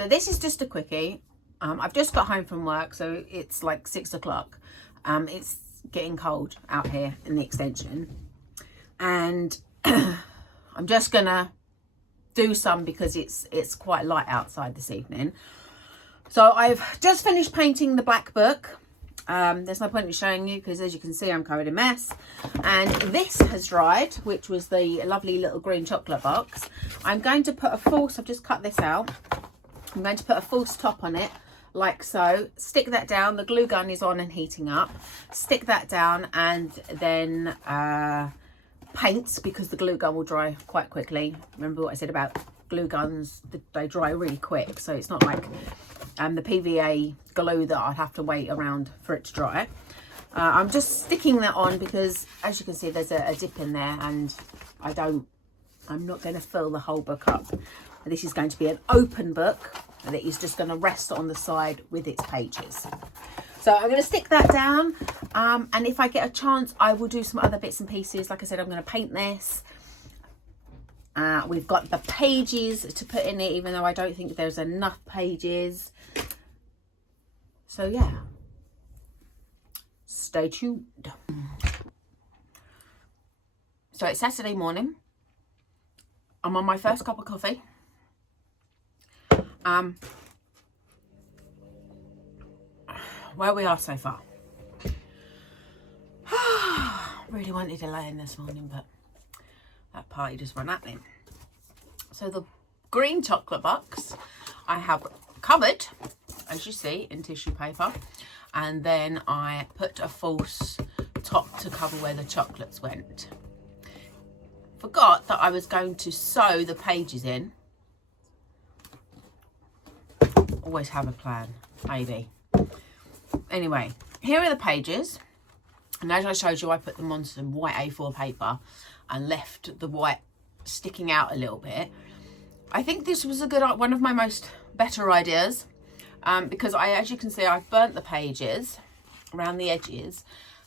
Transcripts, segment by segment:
So this is just a quickie. I've just got home from work, so it's like 6 o'clock. It's getting cold out here in the extension, and I'm just gonna do some because it's quite light outside this evening. So I've just finished painting the black book. There's no point in showing you because, as you can see, I'm covered in mess. And this has dried, which was the lovely little green chocolate box. I'm going to put a false, I've just cut this out. I'm going to put a false top on it, like so. Stick that down. The glue gun is on and heating up. Stick that down and then paint, because the glue gun will dry quite quickly. Remember what I said about glue guns? They dry really quick, so it's not like the PVA glue that I'd have to wait around for it to dry. I'm just sticking that on because, as you can see, there's a dip in there, and I'm not going to fill the whole book up. This is going to be an open book that is just going to rest on the side with its pages. So I'm going to stick that down, and if I get a chance, I will do some other bits and pieces. Like I said, I'm going to paint this. We've got the pages to put in it, even though I don't think there's enough pages. So yeah, stay tuned. So it's Saturday morning. I'm on my first cup of coffee. Where we are so far. Really wanted to lay in this morning, but that party just went happening. So the green chocolate box I have covered, as you see, in tissue paper, and then I put a false top to cover where the chocolates went. Forgot that I was going to sew the pages in. Always have a plan, maybe. Anyway, here are the pages, and as I showed you, I put them on some white A4 paper and left the white sticking out a little bit. I think this was a good one of my better ideas, because as you can see, I've burnt the pages around the edges,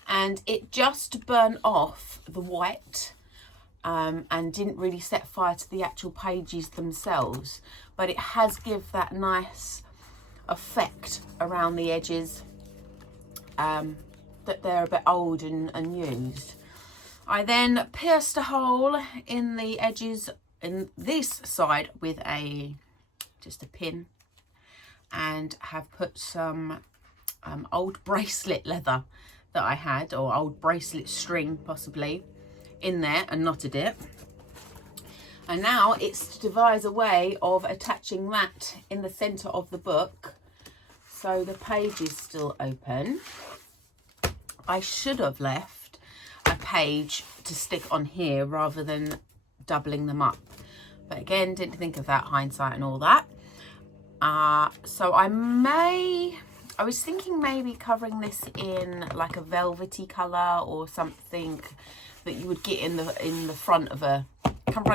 and it just burnt off the white, and didn't really set fire to the actual pages themselves, but it has give that nice effect around the edges, that they're a bit old and used. I then pierced a hole in the edges in this side with just a pin, and have put some old bracelet leather that I had, or old bracelet string possibly, in there and knotted it. And now it's to devise a way of attaching that in the centre of the book, so the page is still open. I should have left a page to stick on here rather than doubling them up, but again, didn't think of that, hindsight and all that. So I was thinking maybe covering this in like a velvety colour or something that you would get in the front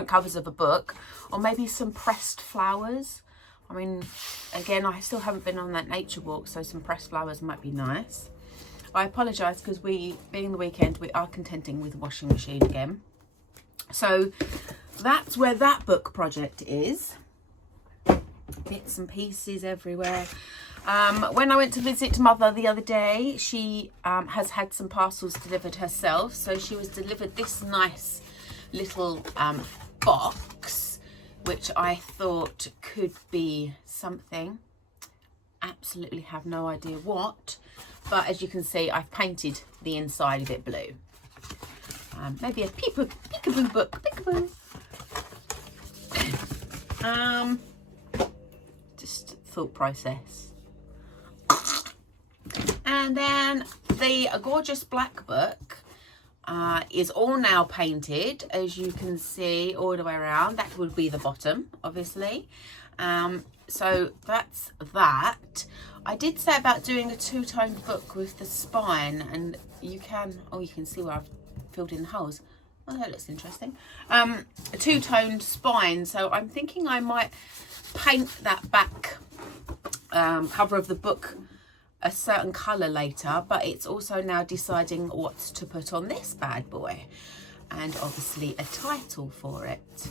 covers of a book, or maybe some pressed flowers. I mean, again, I still haven't been on that nature walk, so some pressed flowers might be nice. I apologise because being the weekend, we are contenting with the washing machine again. So that's where that book project is. Bits and pieces everywhere. When I went to visit Mother the other day, she has had some parcels delivered herself. So she was delivered this nice little box, which I thought could be something. Absolutely have no idea what, but as you can see, I've painted the inside of it blue. Maybe a peekaboo book, peekaboo. Just thought process. And then the gorgeous black book is all now painted, as you can see, all the way around. That would be the bottom, obviously. So that's that. I did say about doing a two-tone book with the spine, and you can see where I've filled in the holes. Oh, that looks interesting. A two-toned spine, so I'm thinking I might paint that back cover of the book a certain colour later, but it's also now deciding what to put on this bad boy, and obviously a title for it.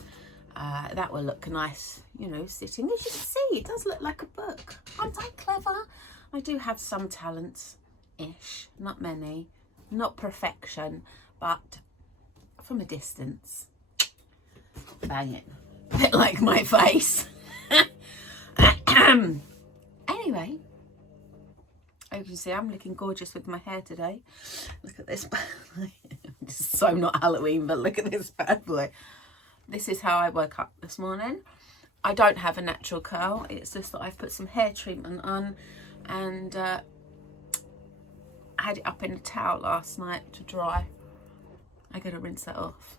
that will look nice, you know, sitting. As you can see, it does look like a book. Aren't I clever? I do have some talents-ish, not many, not perfection, but from a distance, bang it. A bit like my face. Anyway, as you can see, I'm looking gorgeous with my hair today. Look at this bad boy. This is so not Halloween, but look at this bad boy. This is how I woke up this morning. I don't have a natural curl. It's just that I've put some hair treatment on, and I had it up in a towel last night to dry. I gotta rinse that off.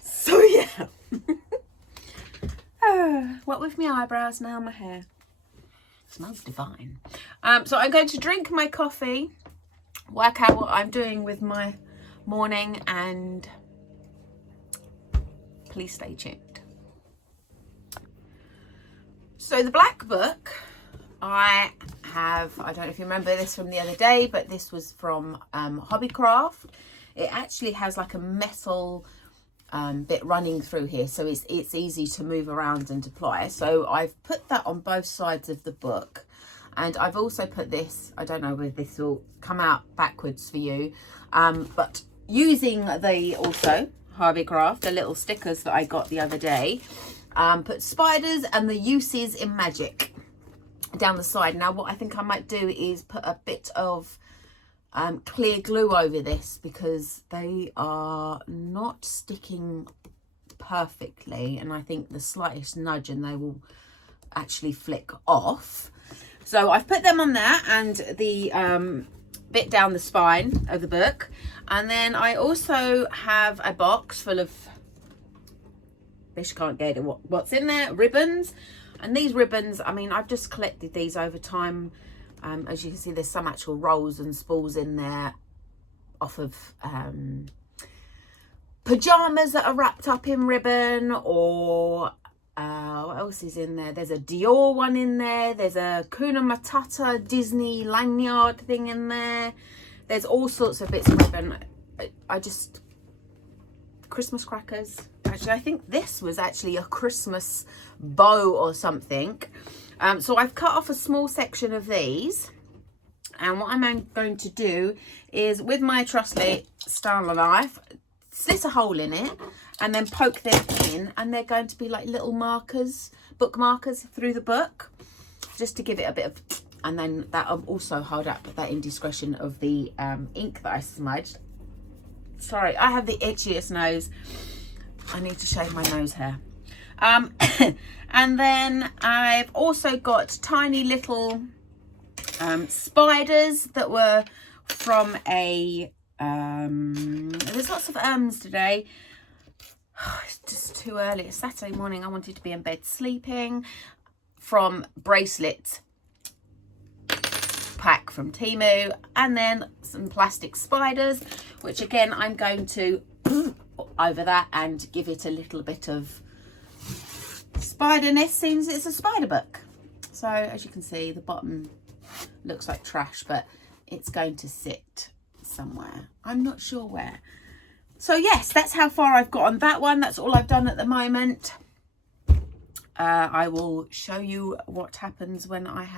So yeah. What with my eyebrows, now my hair. Smells divine. So I'm going to drink my coffee, work out what I'm doing with my morning, and please stay tuned. So the black book, I don't know if you remember this from the other day, but this was from Hobbycraft. It actually has like a metal bit running through here, so it's easy to move around and apply. So I've put that on both sides of the book, and I've also put this, I don't know whether this will come out backwards for you, but using the also Hobbycraft, the little stickers that I got the other day, put spiders and the uses in magic down the side. Now what I think I might do is put a bit of clear glue over this, because they are not sticking perfectly, and I think the slightest nudge and they will actually flick off. So I've put them on there, and the bit down the spine of the book, and then I also have a box full of, Bish can't get it what's in there, ribbons. And these ribbons, I mean, I've just collected these over time. As you can see, there's some actual rolls and spools in there off of pajamas that are wrapped up in ribbon, or what else is in there? There's a Dior one in there. There's a Kuna Matata Disney lanyard thing in there. There's all sorts of bits of ribbon. I just, Christmas crackers. Actually, I think this was actually a Christmas bow or something. So I've cut off a small section of these, and what I'm going to do is, with my trusty Stanley knife, slit a hole in it and then poke them in, and they're going to be like little markers, book markers through the book, just to give it a bit of, and then that'll also hold up that indiscretion of the ink that I smudged. Sorry, I have the itchiest nose. I need to shave my nose hair. And then I've also got tiny little spiders that were from a, there's lots of today. It's just too early. It's Saturday morning. I wanted to be in bed sleeping. From bracelet pack from Temu, and then some plastic spiders, which again I'm going to over that and give it a little bit of spiderness, since it's a spider book. So as you can see, the bottom looks like trash, but it's going to sit somewhere. I'm not sure where. So yes, that's how far I've got on that one. That's all I've done at the moment. I will show you what happens when I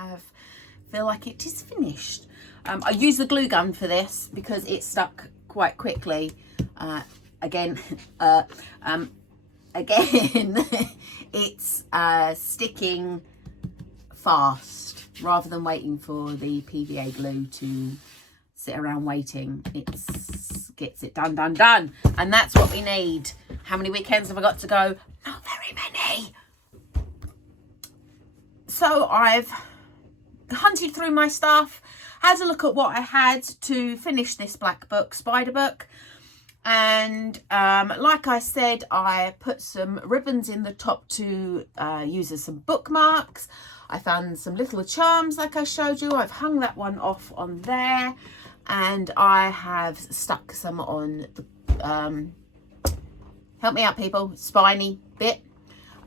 feel like it is finished. I use the glue gun for this because it stuck quite quickly. Again, it's sticking fast rather than waiting for the PVA glue to sit around waiting. It gets it done. And that's what we need. How many weekends have I got to go? Not very many. So I've hunted through my stuff, had a look at what I had to finish this black book, spider book. And like I said, I put some ribbons in the top to use as some bookmarks. I found some little charms like I showed you. I've hung that one off on there, and I have stuck some on the help me out people, spiny bit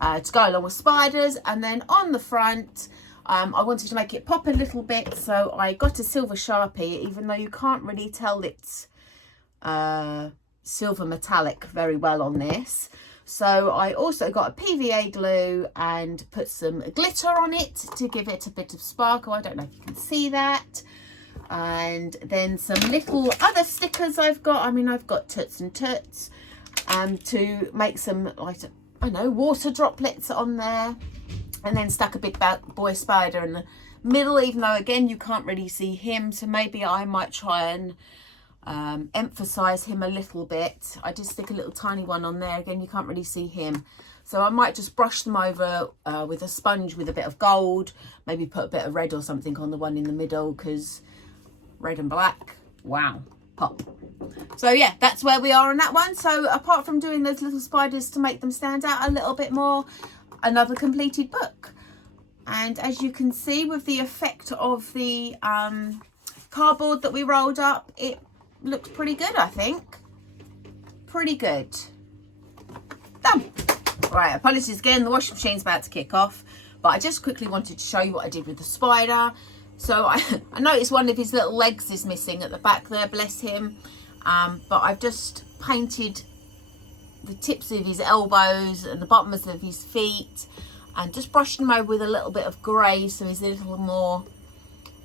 to go along with spiders. And then on the front, I wanted to make it pop a little bit, so I got a silver Sharpie, even though you can't really tell it's silver metallic very well on this. So I also got a PVA glue and put some glitter on it to give it a bit of sparkle. I don't know if you can see that. And then some little other stickers I've got. I mean, I've got Toots and Toots to make some, like, I know, water droplets on there. And then stuck a big boy spider in the middle, even though, again, you can't really see him. So maybe I might try and emphasize him a little bit. I did stick a little tiny one on there. Again, you can't really see him, so I might just brush them over with a sponge with a bit of gold, maybe put a bit of red or something on the one in the middle, because red and black, wow, pop. So yeah, that's where we are on that one. So apart from doing those little spiders to make them stand out a little bit more, another completed book. And as you can see, with the effect of the cardboard that we rolled up, it looks pretty good, I think. Pretty good. Done. Right, apologies again, the washing machine's about to kick off, but I just quickly wanted to show you what I did with the spider. So I noticed one of his little legs is missing at the back there, bless him. But I've just painted the tips of his elbows and the bottoms of his feet and just brushed him over with a little bit of grey so he's a little more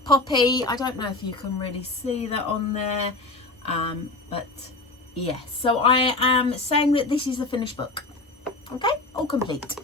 poppy. I don't know if you can really see that on there. But yeah, so I am saying that this is a finished book. Okay, all complete.